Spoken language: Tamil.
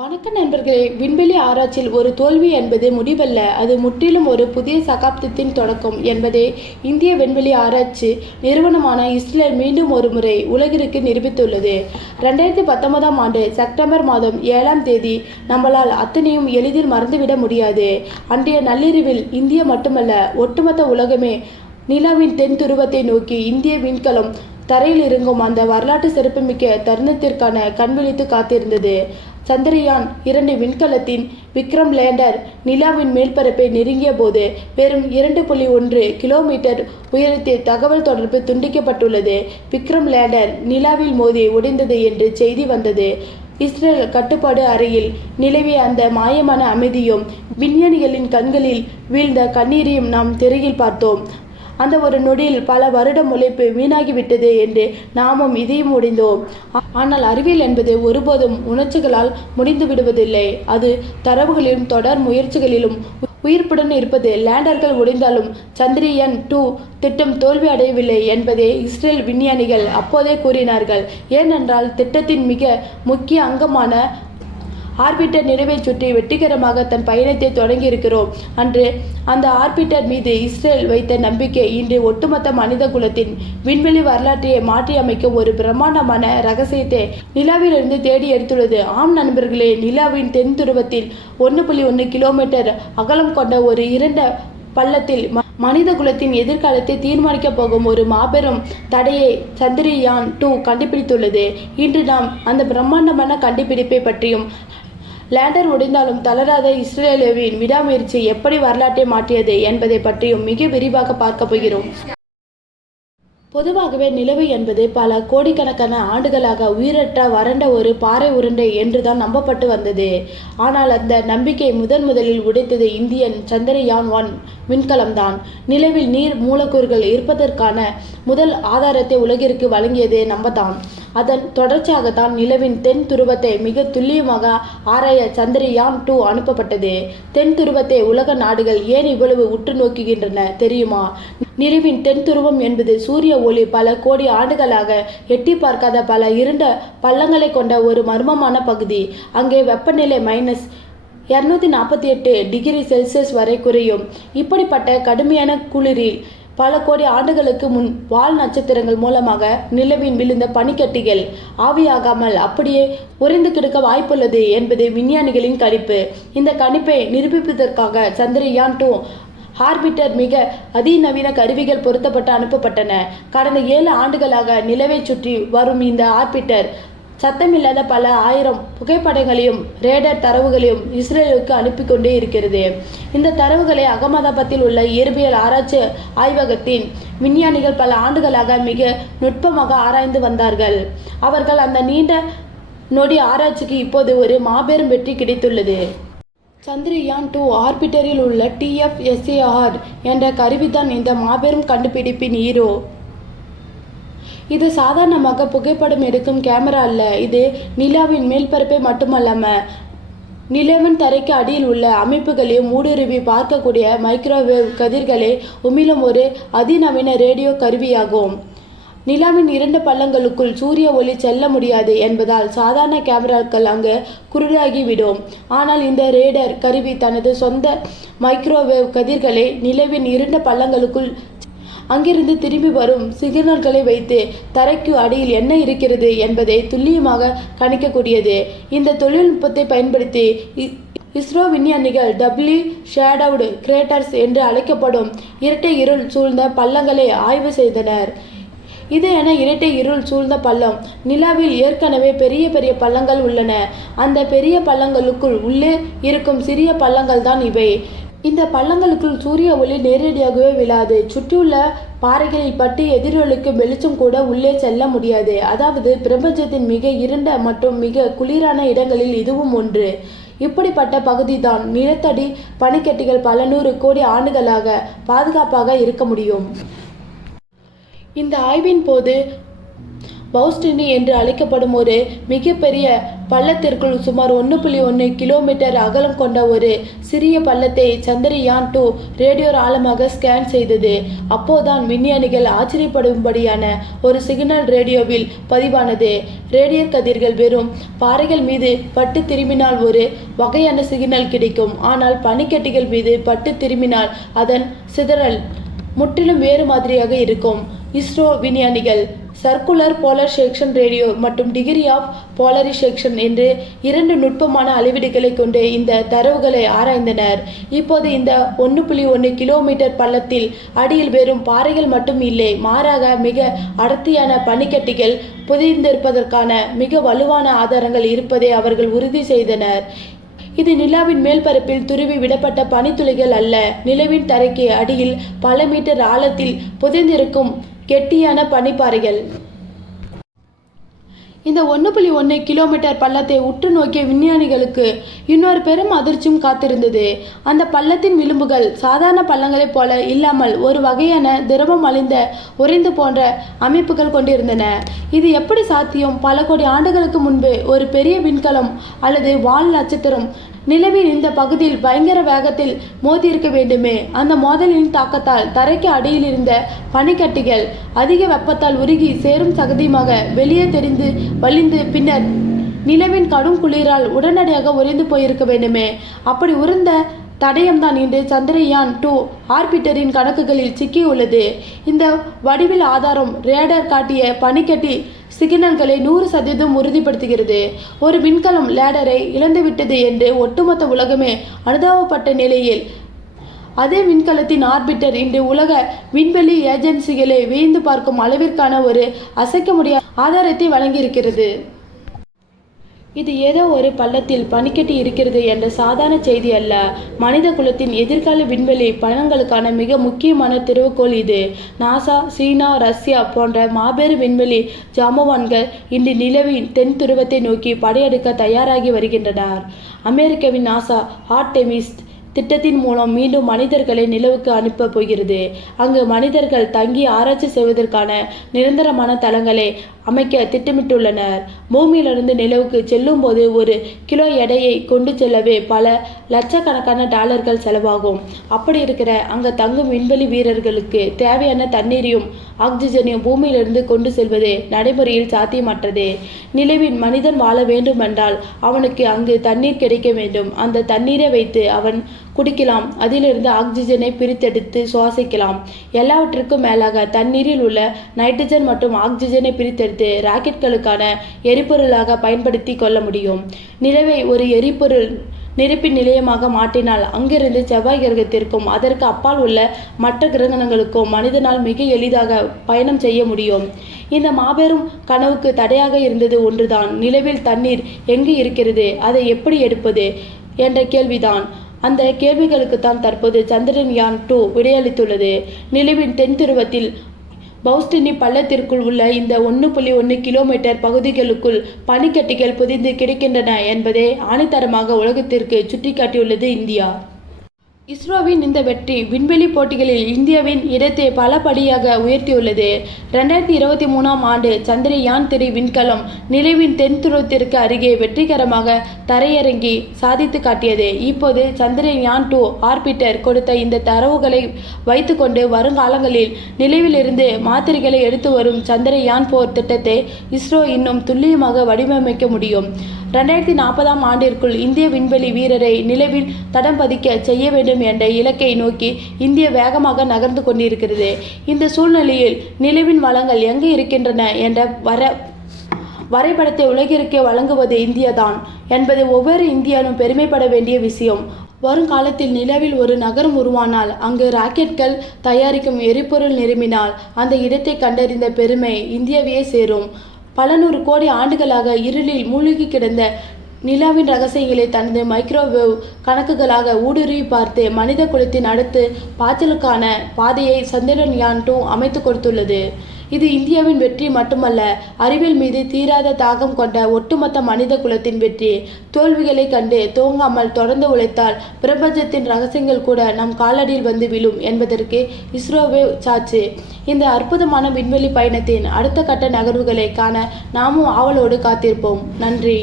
வணக்கம் நண்பர்களே. விண்வெளி ஆராய்ச்சியில் ஒரு தோல்வி என்பது முடிவல்ல, அது முற்றிலும் ஒரு புதிய சகாப்தத்தின் தொடக்கம் என்பதை இந்திய விண்வெளி ஆராய்ச்சி நிறுவனமான இஸ்ரோ மீண்டும் ஒரு முறை உலகிற்கு நிரூபித்துள்ளது. 2019ஆம் ஆண்டு செப்டம்பர் மாதம் 7ஆம் தேதி நம்மளால் அத்தனையும் எளிதில் மறந்துவிட முடியாது. அன்றைய நள்ளிரவில் இந்தியா மட்டுமல்ல, ஒட்டுமொத்த உலகமே நிலாவின் தென் துருவத்தை நோக்கி இந்திய விண்கலம் தரையில் இறங்கும் அந்த வரலாற்று சிறப்புமிக்க தருணத்திற்கான கண்விழித்து காத்திருந்தது. சந்திரயான் 2 விண்கலத்தின் விக்ரம் லேண்டர் நிலாவின் மேல்பரப்பை நெருங்கிய போது வெறும் 2.1 கிலோமீட்டர் உயரத்தில் தகவல் தொடர்பு துண்டிக்கப்பட்டுள்ளது. விக்ரம் லேண்டர் நிலாவில் மோதி உடைந்தது என்று செய்தி வந்தது. இஸ்ரேல் கட்டுப்பாடு அறையில் நிலவிய அந்த மாயமான அமைதியும் விஞ்ஞானிகளின் கண்களில் வீழ்ந்த கண்ணீரையும் நாம் திரையில் பார்த்தோம். அந்த ஒரு நொடியில் பல வருடம் உழைப்பு வீணாகிவிட்டது என்று நாமும் இதையும் முடிந்தோம். ஆனால் அறிவியல் என்பது ஒருபோதும் உணர்ச்சிகளால் முடிந்து விடுவதில்லை. அது தரவுகளிலும் தொடர் முயற்சிகளிலும் உயிர்ப்புடன் இருப்பது. லேண்டர்கள் உடைந்தாலும் சந்திரயான் 2 திட்டம் தோல்வி அடையவில்லை என்பதை இஸ்ரேல் விஞ்ஞானிகள் அப்போதே கூறினார்கள். ஏனென்றால் திட்டத்தின் மிக முக்கிய அங்கமான ஆர்பிட்டர் நிலவை சுற்றி வெற்றிகரமாக தன் பயணத்தை தொடங்கியிருக்கிறோம். அன்று அந்த ஆர்பிட்டர் மீது இஸ்ரேல் வைத்த நம்பிக்கை இன்று ஒட்டுமொத்த மனித குலத்தின் விண்வெளி வரலாற்றை மாற்றியமைக்கும் ஒரு பிரம்மாண்டமான ரகசியத்தை நிலாவிலிருந்து தேடி எடுத்துள்ளது. ஆம் நண்பர்களே, நிலாவின் தென் துருவத்தில் 1.1 கிலோமீட்டர் அகலம் கொண்ட ஒரு இருண்ட பள்ளத்தில் மனித குலத்தின் எதிர்காலத்தை தீர்மானிக்கப் போகும் ஒரு மாபெரும் தடையை சந்திரயான் 2 கண்டுபிடித்துள்ளது. இன்று நாம் அந்த பிரம்மாண்டமான கண்டுபிடிப்பை பற்றியும், லேண்டர் உடைந்தாலும் தளராத இஸ்ரேலின் விடாமுயற்சி எப்படி வரலாற்றை மாற்றியது என்பதை பற்றியும் மிக விரிவாக பார்க்க போகிறோம். பொதுவாகவே நிலவு என்பது பல கோடிக்கணக்கான ஆண்டுகளாக உயிரற்ற வறண்ட ஒரு பாறை உருண்டை என்றுதான் நம்பப்பட்டு வந்தது. ஆனால் அந்த நம்பிக்கை முதலில் உடைத்தது இந்தியன் சந்திரயான் 1 விண்கலம்தான். நிலவில் நீர் மூலக்கூறுகள் இருப்பதற்கான முதல் ஆதாரத்தை உலகிற்கு வழங்கியது நம்மதான். அதன் தொடர்ச்சியாகத்தான் நிலவின் தென் துருவத்தை மிக துல்லியமாக ஆராய சந்திரயான் 2 அனுப்பப்பட்டது. தென் துருவத்தை உலக நாடுகள் ஏன் இவ்வளவு உற்று நோக்குகின்றன தெரியுமா? நிலவின் தென் துருவம் என்பது சூரிய ஒளி பல கோடி ஆண்டுகளாக எட்டி பார்க்காத பல இருண்ட பள்ளங்களை கொண்ட ஒரு மர்மமான பகுதி. அங்கே வெப்பநிலை -248°C வரை குறையும். இப்படிப்பட்ட கடுமையான குளிரில் பல கோடி ஆண்டுகளுக்கு முன் வால் நட்சத்திரங்கள் மூலமாக நிலவின் விழுந்த பனிக்கட்டிகள் ஆவியாகாமல் அப்படியே உறைந்து கிடக்க வாய்ப்புள்ளது என்பது விஞ்ஞானிகளின் கணிப்பு. இந்த கணிப்பை நிரூபிப்பதற்காக சந்திரயான் 2 ஆர்பிட்டர் மிக அதிநவீன கருவிகள் பொருத்தப்பட்டு அனுப்பப்பட்டன. கடந்த 7 ஆண்டுகளாக நிலவை சுற்றி வரும் இந்த ஆர்பிட்டர் சத்தமில்லாத பல ஆயிரம் புகைப்படங்களையும் ரேடார் தரவுகளையும் இஸ்ரேலுக்கு அனுப்பி கொண்டே இருக்கிறது. இந்த தரவுகளை அகமதாபாத்தில் உள்ள இயற்பியல் ஆராய்ச்சி ஆய்வகத்தின் விஞ்ஞானிகள் பல ஆண்டுகளாக மிக நுட்பமாக ஆராய்ந்து வந்தார்கள். அவர்கள் அந்த நீண்ட நொடி ஆராய்ச்சிக்கு இப்போது ஒரு மாபெரும் வெற்றி கிடைத்துள்ளது. சந்திரயான் 2 ஆர்பிட்டரில் உள்ள TFSAR என்ற கருவிதான் இந்த மாபெரும் கண்டுபிடிப்பின் ஹீரோ. இது சாதாரணமாக புகைப்படம் எடுக்கும் கேமரா அல்ல. இது நிலாவின் மேல்பரப்பை மட்டுமல்லாமல் நிலவின் தரைக்கு அடியில் உள்ள அமைப்புகளையும் ஊடுருவி பார்க்கக்கூடிய மைக்ரோவேவ் கதிர்களை உமிழும் ஒரு அதிநவீன ரேடியோ கருவியாகும். நிலாவின் 2 பள்ளங்களுக்குள் சூரிய ஒளி செல்ல முடியாது என்பதால் சாதாரண கேமராக்கள் அங்கு குருடாகிவிடும். ஆனால் இந்த ரேடார் கருவி தனது சொந்த மைக்ரோவேவ் கதிர்களை நிலவின் 2 பள்ளங்களுக்குள் அங்கிருந்து திரும்பி வரும் சிக்னல்களை வைத்து தரைக்கு அடியில் என்ன இருக்கிறது என்பதை துல்லியமாக கணிக்கக்கூடியது. இந்த தொழில்நுட்பத்தை பயன்படுத்தி இஸ்ரோ விஞ்ஞானிகள் டபுள்யூ ஷேடவுடு கிரேட்டர்ஸ் என்று அழைக்கப்படும் இரட்டை இருள் சூழ்ந்த பள்ளங்களை ஆய்வு செய்தனர். இது என இரட்டை இருள் சூழ்ந்த பள்ளம். நிலாவில் ஏற்கனவே பெரிய பெரிய பள்ளங்கள் உள்ளன. அந்த பெரிய பள்ளங்களுக்குள் உள்ளே இருக்கும் சிறிய பள்ளங்கள் தான் இவை. இந்த பள்ளங்களுக்குள் சூரிய ஒளி நேரடியாகவே விழாது. சுற்றியுள்ள பாறைகளில் பட்டு எதிரொலிக்கும் வெளிச்சம் கூட உள்ளே செல்ல முடியாது. அதாவது பிரபஞ்சத்தின் மிக இருண்ட மற்றும் மிக குளிரான இடங்களில் இதுவும் ஒன்று. இப்படிப்பட்ட பகுதிதான் நிலத்தடி பனிக்கட்டிகள் பல 100 கோடி ஆண்டுகளாக பாதுகாப்பாக இருக்க முடியும். இந்த ஆய்வின் போது பவுஸ்டினி என்று அழைக்கப்படும் ஒரு மிகப்பெரிய பள்ளத்திற்குள் சுமார் 1.1 கிலோமீட்டர் அகலம் கொண்ட ஒரு சிறிய பள்ளத்தை சந்திரயான் 2 ரேடியோ ஆழமாக ஸ்கேன் செய்தது. அப்போதான் விஞ்ஞானிகள் ஆச்சரியப்படும்படியான ஒரு சிக்னல் ரேடியோவில் பதிவானது. ரேடியோ கதிர்கள் வெறும் பாறைகள் மீது பட்டு திரும்பினால் ஒரு வகையான சிக்னல் கிடைக்கும். ஆனால் பனிக்கட்டிகள் மீது பட்டு திரும்பினால் அதன் சிதறல் முற்றிலும் வேறு மாதிரியாக இருக்கும். இஸ்ரோ விஞ்ஞானிகள் சர்க்குலர் போலரைசேஷன் ரேடியோ மற்றும் டிகிரி ஆஃப் போலரைசேஷன் என்று 2 நுட்பமான அளவீடுகளை கொண்டு இந்த தரவுகளை ஆராய்ந்தனர். இப்போது இந்த 1.1 கிலோமீட்டர் பள்ளத்தில் அடியில் வெறும் பாறைகள் மட்டும் இல்லை, மாறாக மிக அடர்த்தியான பனிக்கட்டிகள் புதைந்திருப்பதற்கான மிக வலுவான ஆதாரங்கள் இருப்பதை அவர்கள் உறுதி செய்தனர். இது நிலாவின் மேல்பரப்பில் துருவி விடப்பட்ட பனித்துளிகள் அல்ல, நிலவின் தரைக்கு அடியில் பல மீட்டர் ஆழத்தில் புதைந்திருக்கும் கெட்டியான பனிப்பாறைகள். இந்த 1.1 கிலோமீட்டர் பள்ளத்தை உற்று நோக்கிய விஞ்ஞானிகளுக்கு இன்னொரு பெரும் அதிர்ச்சியும் காத்திருந்தது. அந்த பள்ளத்தின் விளிம்புகள் சாதாரண பள்ளங்களைப் போல இல்லாமல் ஒரு வகையான திரவம் அழிந்த உறைந்து போன்ற அமைப்புகள் கொண்டிருந்தன. இது எப்படி சாத்தியம்? பல கோடி ஆண்டுகளுக்கு முன்பு ஒரு பெரிய விண்கலம் அல்லது வால் நட்சத்திரம் நிலவின் இந்த பகுதியில் பயங்கர வேகத்தில் மோதியிருக்க வேண்டுமே. அந்த மோதலின் தாக்கத்தால் தரைக்கு அடியில் இருந்த பனிக்கட்டிகள் அதிக வெப்பத்தால் உருகி சேரும் சகதியுமாக வெளியே தெரிந்து வழிந்து பின்னர் நிலவின் கடும் குளிரால் உடனடியாக உறைந்து போயிருக்க வேண்டுமே. அப்படி உறைந்த தடயம்தான் இன்று சந்திரயான் 2 ஆர்பிட்டரின் கணக்குகளில் சிக்கியுள்ளது. இந்த வடிவில் ஆதாரம் ரேடார் காட்டிய பனிக்கட்டி சிக்னல்களை 100% உறுதிப்படுத்துகிறது. ஒரு விண்கலம் லேடரை இழந்துவிட்டது என்று ஒட்டுமொத்த உலகமே அனுதாபப்பட்ட நிலையில் அதே விண்கலத்தின் ஆர்பிட்டர் இன்று உலக விண்வெளி ஏஜென்சிகளை வியந்து பார்க்கும் அளவிற்கான ஒரு அசைக்க முடியாத ஆதாரத்தை வழங்கியிருக்கிறது. இது ஏதோ ஒரு பள்ளத்தில் பனிக்கட்டி இருக்கிறது என்ற சாதாரண செய்தி அல்ல. மனித குலத்தின் எதிர்கால விண்வெளி பயணங்களுக்கான மிக முக்கியமான திறவுகோல் இது. நாசா, சீனா, ரஷ்யா போன்ற மாபெரும் விண்வெளி ஜாம்பவான்கள் இன்று நிலவின் தென் துருவத்தை நோக்கி படையெடுக்க தயாராகி வருகின்றனர். அமெரிக்காவின் நாசா ஆர்டெமிஸ் திட்டத்தின் மூலம் மீண்டும் மனிதர்களை நிலவுக்கு அனுப்ப போகிறது. அங்கு மனிதர்கள் தங்கி ஆராய்ச்சி செய்வதற்கான நிரந்தரமான தளங்களை அமைக்க திட்டமிட்டுள்ளனர். பூமியிலிருந்து நிலவுக்கு செல்லும் போது ஒரு கிலோ எடையை கொண்டு செல்லவே பல லட்சக்கணக்கான டாலர்கள் செலவாகும். அப்படி இருக்கிற அங்கு தங்கும் விண்வெளி வீரர்களுக்கு தேவையான தண்ணீரையும் ஆக்சிஜனையும் பூமியிலிருந்து கொண்டு செல்வது நடைமுறையில் சாத்தியமற்றது. நிலவில் மனிதன் வாழ வேண்டுமென்றால் அவனுக்கு அங்கு தண்ணீர் கிடைக்க வேண்டும். அந்த தண்ணீரை வைத்து அவன் குடிக்கலாம். அதிலிருந்து ஆக்சிஜனை பிரித்தெடுத்து சுவாசிக்கலாம். எல்லாவற்றிற்கும் மேலாக தண்ணீரில் உள்ள நைட்ரஜன் மற்றும் ஆக்சிஜனை பிரித்தெடுத்து ராக்கெட்களுக்கான எரிபொருளாக பயன்படுத்தி கொள்ள முடியும். நிலவை ஒரு எரிபொருள் நிரப்பின் நிலையமாக மாற்றினால் அங்கிருந்து செவ்வாய் கிரகத்திற்கும் அதற்கு அப்பால் உள்ள மற்ற கிரகங்களுக்கும் மனிதனால் மிக எளிதாக பயணம் செய்ய முடியும். இந்த மாபெரும் கனவுக்கு தடையாக இருந்தது ஒன்றுதான். நிலவில் தண்ணீர் எங்கு இருக்கிறது, அதை எப்படி எடுப்பது என்ற கேள்விதான். அந்த கேள்விகளுக்குத்தான் தற்போது சந்திரயான் 2 விடையளித்துள்ளது. நிலவின் தென் துருவத்தில் பௌஸ்டினி பள்ளத்திற்குள் உள்ள இந்த 1.1 கிலோமீட்டர் பகுதிகளுக்குள் பனிக்கட்டிகள் புதைந்து கிடக்கின்றன என்பதை ஆணித்தரமாக உலகத்திற்கு சுட்டிக்காட்டியுள்ளது இந்தியா. இஸ்ரோவின் இந்த வெற்றி விண்வெளி போட்டிகளில் இந்தியாவின் இடத்தை பல படியாக உயர்த்தியுள்ளது. 2023ஆம் ஆண்டு சந்திரயான் 3 விண்கலம் நிலவின் தென் துருவத்திற்கு அருகே வெற்றிகரமாக தரையிறங்கி சாதித்து காட்டியது. இப்போது சந்திரயான் 2 ஆர்பிட்டர் கொடுத்த இந்த தரவுகளை வைத்துக்கொண்டு வருங்காலங்களில் நிலவிலிருந்து மாத்திரைகளை எடுத்து வரும் சந்திரயான் 4 திட்டத்தை இஸ்ரோ இன்னும் துல்லியமாக வடிவமைக்க முடியும். 2040ஆம் ஆண்டிற்குள் இந்திய விண்வெளி வீரரை நிலவில் தடம் பதிக்க செய்ய வேண்டும் என்ற இலக்கை நோக்கி இந்தியா வேகமாக நகர்ந்து கொண்டிருக்கிறது. இந்த சூழ்நிலையில் நிலவின் வளங்கள் எங்கு இருக்கின்றன என்ற வரைபடத்தை உலகிற்கு வழங்குவது இந்தியாதான் என்பது ஒவ்வொரு இந்தியனும் பெருமைப்பட வேண்டிய விஷயம். வருங்காலத்தில் நிலவில் ஒரு நகரம் உருவானால், அங்கு ராக்கெட்கள் தயாரிக்கும் எரிபொருள் நிரம்பினால் அந்த இடத்தை கண்டறிந்த பெருமை இந்தியாவையே சேரும். பல நூறு கோடி ஆண்டுகளாக இருளில் மூழ்கி கிடந்த நிலாவின் ரகசியங்களை தனது மைக்ரோவேவ் கணக்குகளாக ஊடுருவி பார்த்து மனித குலத்தின் அடுத்து பாய்ச்சலுக்கான பாதையை சந்திரயான் 2 அமைத்து கொடுத்துள்ளது. இது இந்தியாவின் வெற்றி மட்டுமல்ல, அறிவியல் மீது தீராத தாகம் கொண்ட ஒட்டுமொத்த மனித குலத்தின் வெற்றி. தோல்விகளை கண்டு தூங்காமல் தொடர்ந்து உழைத்தால் பிரபஞ்சத்தின் ரகசியங்கள் கூட நம் காலடியில் வந்து விழும் என்பதற்கு இஸ்ரோவே சாட்சி. இந்த அற்புதமான விண்வெளி பயணத்தின் அடுத்த கட்ட நகர்வுகளை காண நாமும் ஆவலோடு காத்திருப்போம். நன்றி.